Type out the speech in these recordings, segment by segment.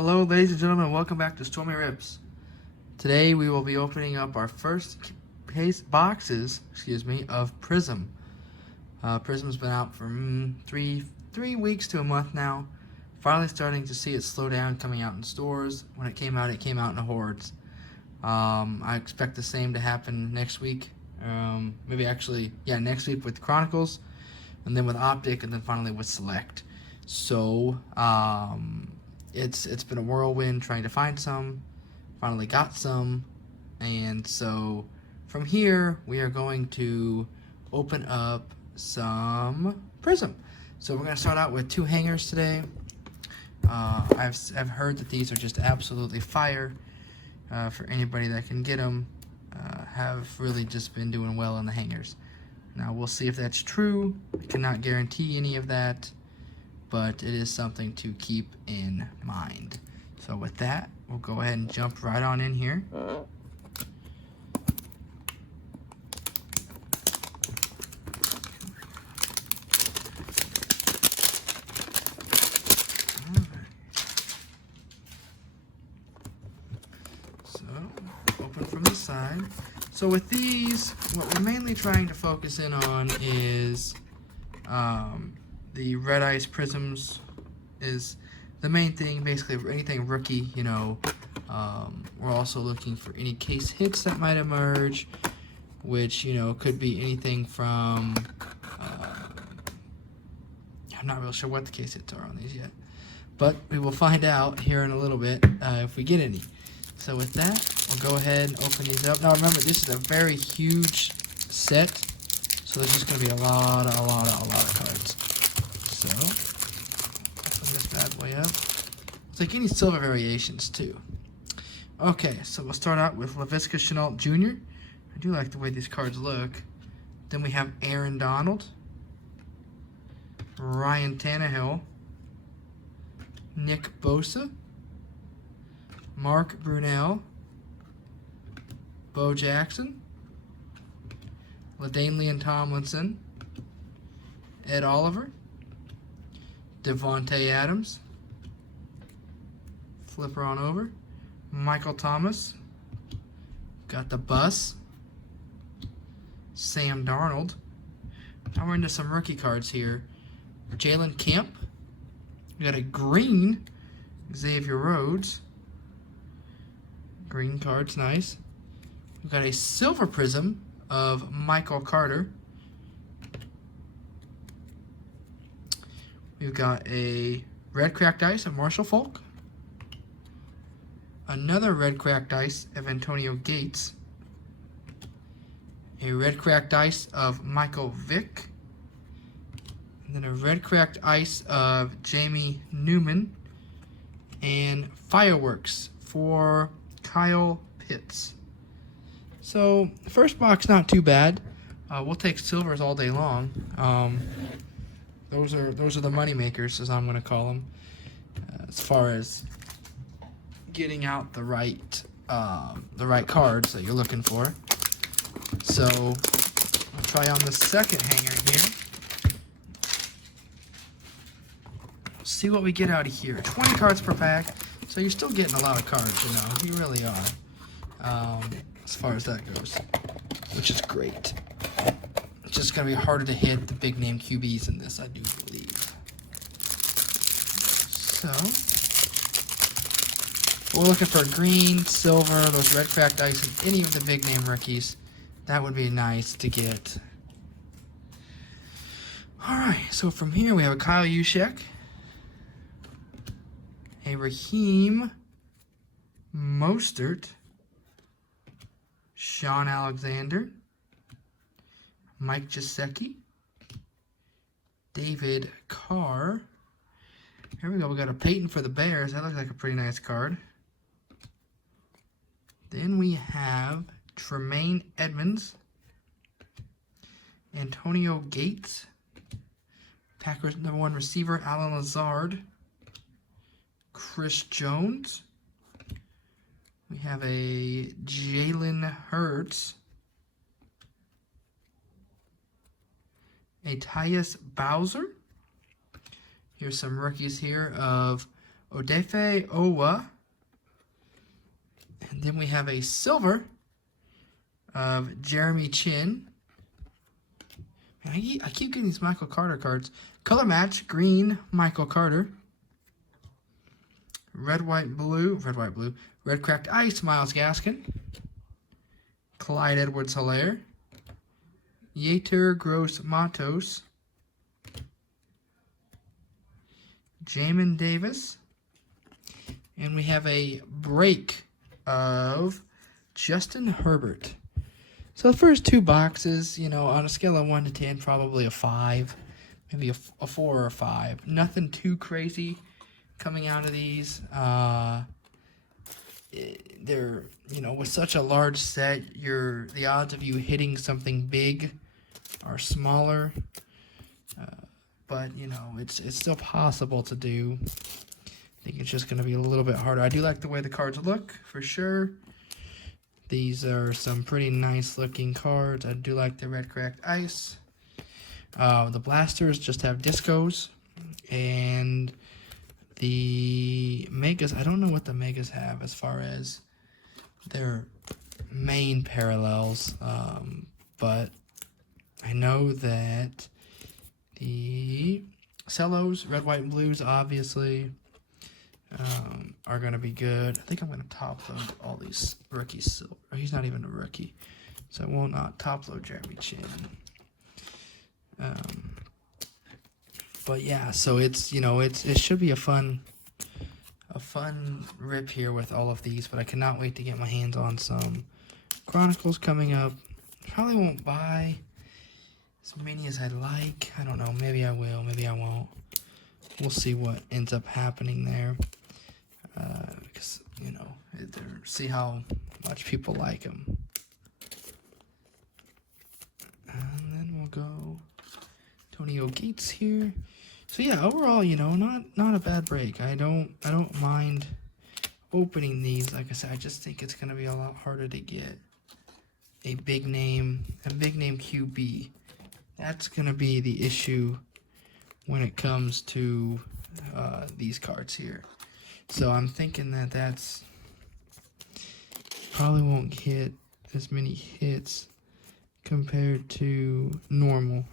Hello, ladies and gentlemen, welcome back to Stormy Rips. Today we will be opening up our first boxes, of Prizm. Prizm's been out for three weeks to a month now. Finally starting to see it slow down coming out in stores. When it came out in hordes. I expect the same to happen next week. Next week with Chronicles, and then with Optic, and then finally with Select. So, it's been a whirlwind trying to find some. Finally got some, and so from here we are going to open up some Prizm. So we're going to start out with 2 hangers today. I've heard that these are just absolutely fire. For anybody that can get them, have really just been doing well in the hangers. Now we'll see if that's true. I cannot guarantee any of that, but it is something to keep in mind. So with that, we'll go ahead and jump right on in here. So, open from the side. So with these, what we're mainly trying to focus in on is the red ice prisms is the main thing. Basically, for anything rookie, we're also looking for any case hits that might emerge, which could be anything from I'm not real sure what the case hits are on these yet, but we will find out here in a little bit if we get any. So with that, we'll go ahead and open these up. Now remember, this is a very huge set, so there's just going to be a lot of cards. So, open this bad boy up. It's like any silver variations too. Okay, so we'll start out with LaVisca Chenault Jr. I do like the way these cards look. Then we have Aaron Donald, Ryan Tannehill, Nick Bosa, Mark Brunell, Bo Jackson, LaDainian Tomlinson, Ed Oliver, Devontae Adams, flipper on over, Michael Thomas, got the bus, Sam Darnold. Now we're into some rookie cards here. Jalen Camp, we got a green Xavier Rhodes. Green card's nice. We've got a silver prism of Michael Carter. We've got a red cracked ice of Marshall Falk. Another red cracked ice of Antonio Gates. A red cracked ice of Michael Vick. And then a red cracked ice of Jamie Newman. And fireworks for Kyle Pitts. So the first box not too bad. We'll take silvers all day long. Those are the money makers, as I'm going to call them, as far as getting out the right cards that you're looking for. So I'll try on the second hanger here. See what we get out of here. 20 cards per pack. So you're still getting a lot of cards, you really are, as far as that goes, which is great. It's just going to be harder to hit the big name QBs in this, I do believe. So, we're looking for green, silver, those red cracked ice, and any of the big name rookies. That would be nice to get. Alright, so from here we have a Kyle Juszczyk, a Raheem Mostert, Sean Alexander, Mike Gesicki, David Carr. Here we go. We got a Peyton for the Bears. That looks like a pretty nice card. Then we have Tremaine Edmonds, Antonio Gates, Packers #1 receiver Alan Lazard, Chris Jones. We have a Jalen Hurts, a Tyus Bowser. Here's some rookies here of Odafe Owa. And then we have a silver of Jeremy Chin. Man, I keep getting these Michael Carter cards. Color match, green, Michael Carter. Red, white, blue. Red cracked ice, Myles Gaskin. Clyde Edwards-Helaire. Yetur Gross-Matos. Jamin Davis. And we have a break of Justin Herbert. So the first two boxes, you know, on a scale of 1 to 10, probably a 5. Maybe a 4 or a 5. Nothing too crazy coming out of these. They're, you know, with such a large set, the odds of you hitting something big are smaller. But, you know, it's still possible to do. I think it's just going to be a little bit harder. I do like the way the cards look, for sure. These are some pretty nice looking cards. I do like the red cracked ice. The blasters just have discos. And the megas, I don't know what the megas have as far as their main parallels. But I know that the cellos, red, white, and blues, obviously, are going to be good. I think I'm going to top load all these rookies silver. He's not even a rookie, so I will not top load Jeremy Chin. But yeah, so it's, you know, it should be a fun rip here with all of these. But I cannot wait to get my hands on some Chronicles coming up. Probably won't buy as many as I'd like. I don't know. Maybe I will. Maybe I won't. We'll see what ends up happening there. Because, you know, see how much people like them. And then we'll go Antonio Gates here. So yeah, overall, you know, not a bad break. I don't mind opening these. Like I said, I just think it's gonna be a lot harder to get a big name QB. That's gonna be the issue when it comes to these cards here. So I'm thinking that's probably won't get as many hits compared to normal.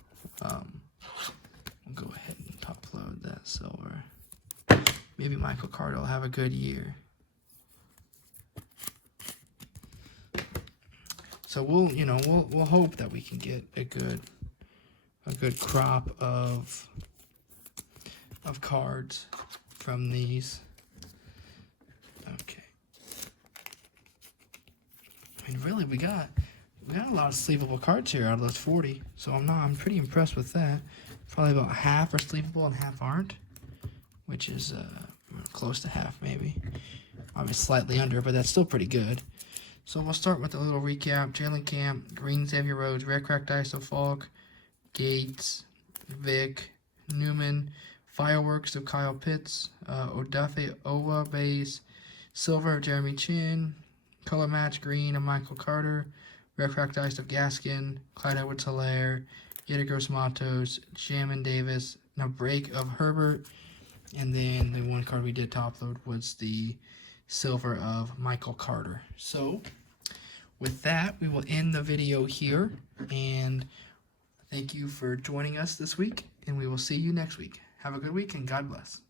We'll go ahead and top load that silver. Maybe Michael Carter will have a good year. So we'll hope that we can get a good crop of cards from these. Okay. I mean, really, we got a lot of sleevable cards here out of those 40. So I'm pretty impressed with that. Probably about half are sleevable and half aren't, which is close to half maybe. Obviously slightly under, but that's still pretty good. So we'll start with a little recap. Jalen Camp, Green Xavier Rhodes, Red Cracked Ice of Falk, Gates, Vic, Newman, Fireworks of Kyle Pitts, Odafe Owa base, Silver of Jeremy Chin, Color Match Green of Michael Carter, Red Cracked Ice of Gaskin, Clyde Edwards-Helaire, Yetur Gross-Matos, Jamin Davis, now break of Herbert, and then the one card we did top load was the silver of Michael Carter. So with that, we will end the video here, and thank you for joining us this week, and we will see you next week. Have a good week, and God bless.